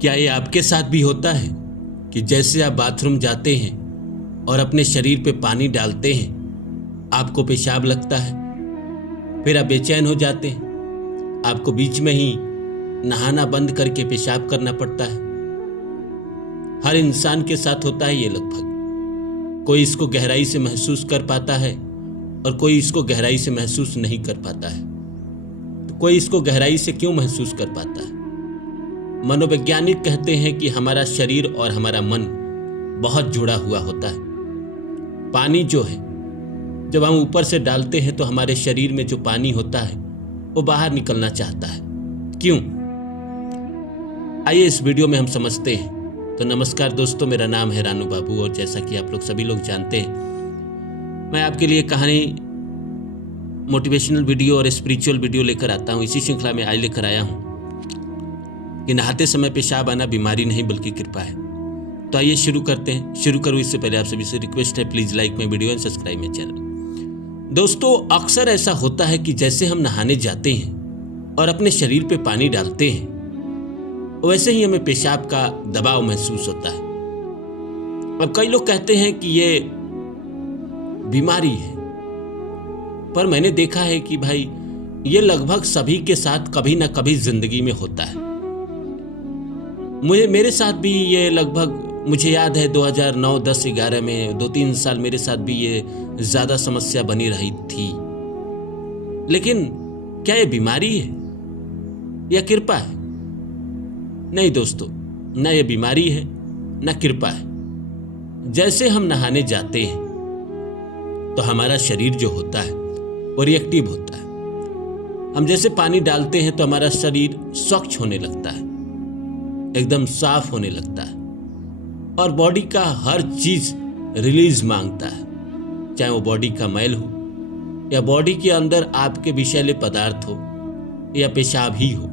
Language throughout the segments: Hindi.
क्या ये आपके साथ भी होता है कि जैसे आप बाथरूम जाते हैं और अपने शरीर पे पानी डालते हैं, आपको पेशाब लगता है, फिर आप बेचैन हो जाते हैं, आपको बीच में ही नहाना बंद करके पेशाब करना पड़ता है। हर इंसान के साथ होता है ये लगभग। कोई इसको गहराई से महसूस कर पाता है और कोई इसको गहराई से महसूस नहीं कर पाता है। तो कोई इसको गहराई से क्यों महसूस कर पाता है? मनोवैज्ञानिक कहते हैं कि हमारा शरीर और हमारा मन बहुत जुड़ा हुआ होता है। पानी जो है, जब हम ऊपर से डालते हैं तो हमारे शरीर में जो पानी होता है वो बाहर निकलना चाहता है। क्यों? आइए इस वीडियो में हम समझते हैं। तो नमस्कार दोस्तों, मेरा नाम है रानू बाबू और जैसा कि आप लोग सभी लोग जानते हैं, मैं आपके लिए कहानी, मोटिवेशनल वीडियो और स्पिरिचुअल वीडियो लेकर आता हूँ। इसी श्रृंखला में आज लेकर आया हूँ कि नहाते समय पेशाब आना बीमारी नहीं बल्कि कृपा है। तो आइए शुरू करते हैं। शुरू करूँ इससे पहले आप सभी से रिक्वेस्ट है, please like my video and subscribe my channel. दोस्तों, अक्सर ऐसा होता है कि जैसे हम नहाने जाते हैं और अपने शरीर पे पानी डालते हैं, वैसे ही हमें पेशाब का दबाव महसूस होता है। अब कई लोग कहते हैं कि ये बीमारी है, पर मैंने देखा है कि भाई ये लगभग सभी के साथ कभी ना कभी जिंदगी में होता है। मेरे साथ भी ये लगभग, मुझे याद है 2009, 10, 11 में 2-3 साल मेरे साथ भी ये ज्यादा समस्या बनी रही थी। लेकिन क्या ये बीमारी है या कृपा है? नहीं दोस्तों, न ये बीमारी है न कृपा है। जैसे हम नहाने जाते हैं तो हमारा शरीर जो होता है वो रिएक्टिव होता है। हम जैसे पानी डालते हैं तो हमारा शरीर स्वच्छ होने लगता है, एकदम साफ होने लगता है और बॉडी का हर चीज रिलीज मांगता है। चाहे वो बॉडी का मैल हो या बॉडी के अंदर आपके विषैले पदार्थ हो या पेशाब ही हो,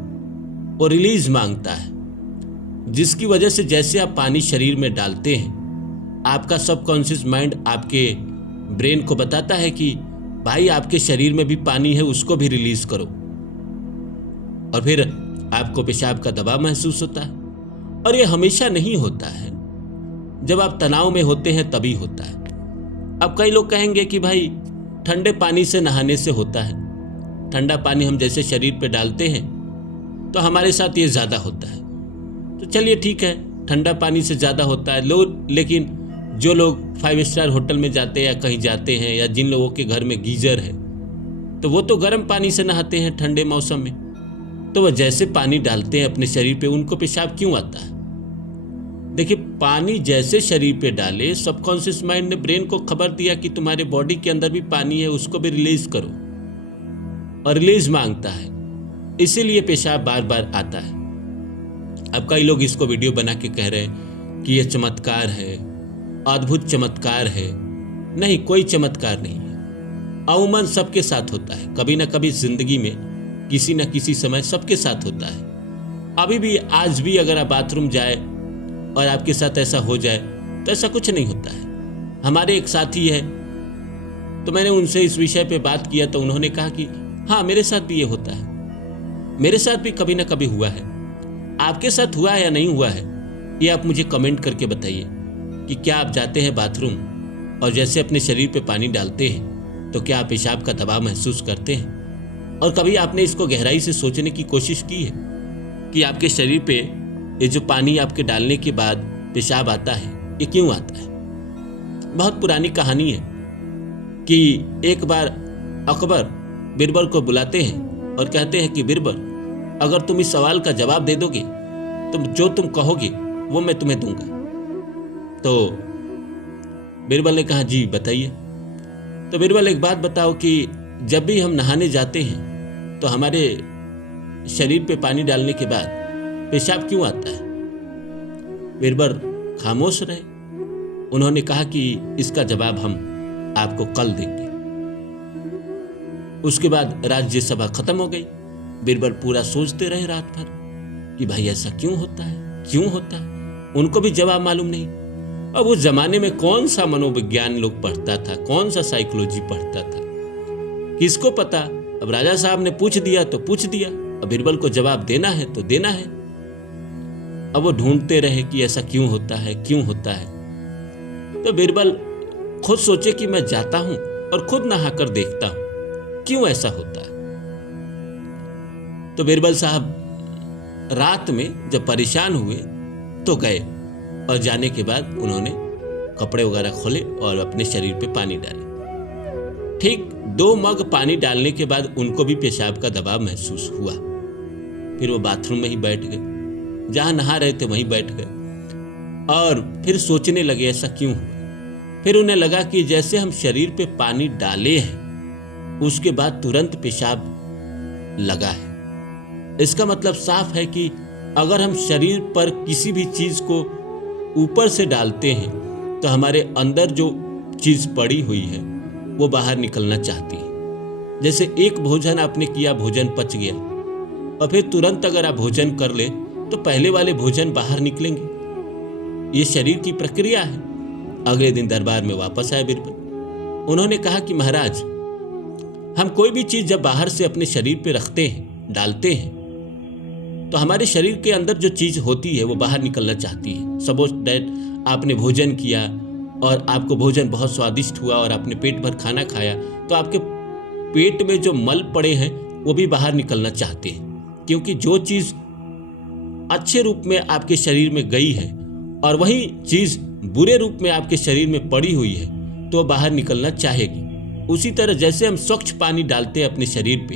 वो रिलीज मांगता है। जिसकी वजह से जैसे आप पानी शरीर में डालते हैं, आपका सबकॉन्शियस माइंड आपके ब्रेन को बताता है कि भाई आपके शरीर में भी पानी है, उसको भी रिलीज करो। और फिर आपको पेशाब का दबाव महसूस होता है। और ये हमेशा नहीं होता है, जब आप तनाव में होते हैं तभी होता है। अब कई लोग कहेंगे कि भाई ठंडे पानी से नहाने से होता है। ठंडा पानी हम जैसे शरीर पे डालते हैं तो हमारे साथ ये ज्यादा होता है। तो चलिए ठीक है, ठंडा पानी से ज़्यादा होता है लेकिन जो लोग 5 स्टार होटल में जाते हैं या कहीं जाते हैं, या जिन लोगों के घर में गीजर है, तो वो तो गर्म पानी से नहाते हैं ठंडे मौसम में। तो वह जैसे पानी डालते हैं अपने शरीर पे, उनको पेशाब क्यों आता है? देखिए, पानी जैसे शरीर पे डाले, सबकॉन्शियस माइंड ने ब्रेन को खबर दिया कि तुम्हारे बॉडी के अंदर भी पानी है, उसको भी रिलीज करो, और रिलीज मांगता है। इसीलिए पेशाब बार बार आता है। अब कई लोग इसको वीडियो बना के कह रहे हैं कि यह चमत्कार है, अद्भुत चमत्कार है। नहीं, कोई चमत्कार नहीं है। अमूमन सबके साथ होता है, कभी ना कभी जिंदगी में किसी न किसी समय सबके साथ होता है। अभी भी, आज भी अगर आप बाथरूम जाए और आपके साथ ऐसा हो जाए तो ऐसा कुछ नहीं होता है। हमारे एक साथी है, तो मैंने उनसे इस विषय पे बात किया तो उन्होंने कहा कि हाँ, मेरे साथ भी ये होता है, मेरे साथ भी कभी ना कभी हुआ है। आपके साथ हुआ है या नहीं हुआ है, ये आप मुझे कमेंट करके बताइए कि क्या आप जाते हैं बाथरूम और जैसे अपने शरीर पे पानी डालते हैं तो क्या आप पेशाब का दबाव महसूस करते हैं? और कभी आपने इसको गहराई से सोचने की कोशिश की है कि आपके शरीर पे ये जो पानी आपके डालने के बाद पेशाब आता है, ये क्यों आता है? बहुत पुरानी कहानी है कि एक बार अकबर बीरबल को बुलाते हैं और कहते हैं कि बीरबल, अगर तुम इस सवाल का जवाब दे दोगे तो जो तुम कहोगे वो मैं तुम्हें दूंगा। तो बीरबल ने कहा, जी बताइए। तो बीरबल, एक बात बताओ कि जब भी हम नहाने जाते हैं तो हमारे शरीर पे पानी डालने के बाद पेशाब क्यों आता है? बीरबल खामोश रहे। उन्होंने कहा कि इसका जवाब हम आपको कल देंगे। उसके बाद राज्यसभा खत्म हो गई। बीरबल पूरा सोचते रहे रात भर कि भाई ऐसा क्यों होता है, क्यों होता है। उनको भी जवाब मालूम नहीं। अब उस जमाने में कौन सा मनोविज्ञान लोग पढ़ता था, कौन सा साइकोलॉजी पढ़ता था, किसको पता। अब राजा साहब ने पूछ दिया तो पूछ दिया, अब बीरबल को जवाब देना है तो देना है। अब वो ढूंढते रहे कि ऐसा क्यों होता है, क्यों होता है। तो बीरबल खुद सोचे कि मैं जाता हूं और खुद नहाकर देखता हूं क्यों ऐसा होता है। तो बीरबल साहब रात में जब परेशान हुए तो गए, और जाने के बाद उन्होंने कपड़े वगैरह खोले और अपने शरीर पे पानी डाले। ठीक 2 मग पानी डालने के बाद उनको भी पेशाब का दबाव महसूस हुआ। फिर वो बाथरूम में ही बैठ गए, जहां नहा रहे थे वहीं बैठ गए, और फिर सोचने लगे ऐसा क्यों हुआ। फिर उन्हें लगा कि जैसे हम शरीर पे पानी डाले हैं उसके बाद तुरंत पेशाब लगा है। इसका मतलब साफ है कि अगर हम शरीर पर किसी भी चीज को ऊपर से डालते हैं तो हमारे अंदर जो चीज पड़ी हुई है वो बाहर निकलना चाहती है। जैसे एक भोजन आपने किया, भोजन पच गया, और फिर तुरंत अगर आप भोजन कर ले तो पहले वाले भोजन बाहर निकलेंगे। ये शरीर की प्रक्रिया है। अगले दिन दरबार में वापस आए बीरबल। उन्होंने कहा कि महाराज, हम कोई भी चीज जब बाहर से अपने शरीर पे रखते हैं, डालते हैं, तो हमारे शरीर के अंदर जो चीज होती है वो बाहर निकलना चाहती है। सपोज दैट आपने भोजन किया और आपको भोजन बहुत स्वादिष्ट हुआ और आपने पेट भर खाना खाया, तो आपके पेट में जो मल पड़े हैं वो भी बाहर निकलना चाहते हैं, क्योंकि जो चीज अच्छे रूप में आपके शरीर में गई है और वही चीज बुरे रूप में आपके शरीर में पड़ी हुई है तो बाहर निकलना चाहेगी। उसी तरह जैसे हम स्वच्छ पानी डालते हैं अपने शरीर पे,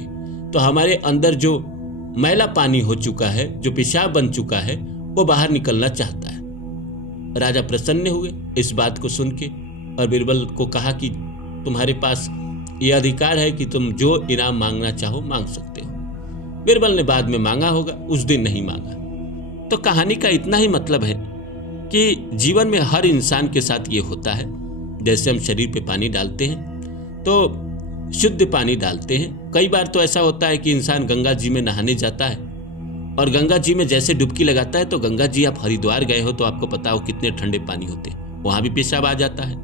तो हमारे अंदर जो मैला पानी हो चुका है, जो पेशाब बन चुका है, वो बाहर निकलना चाहता है। राजा प्रसन्न हुए इस बात को सुन के, और बीरबल को कहा कि तुम्हारे पास ये अधिकार है कि तुम जो इनाम मांगना चाहो मांग सकते हो। बीरबल ने बाद में मांगा होगा, उस दिन नहीं मांगा। तो कहानी का इतना ही मतलब है कि जीवन में हर इंसान के साथ ये होता है। जैसे हम शरीर पे पानी डालते हैं तो शुद्ध पानी डालते हैं। कई बार तो ऐसा होता है कि इंसान गंगा जी में नहाने जाता है और गंगा जी में जैसे डुबकी लगाता है, तो गंगा जी आप हरिद्वार गए हो तो आपको पता हो कितने ठंडे पानी होते हैं, वहां भी पेशाब आ जाता है।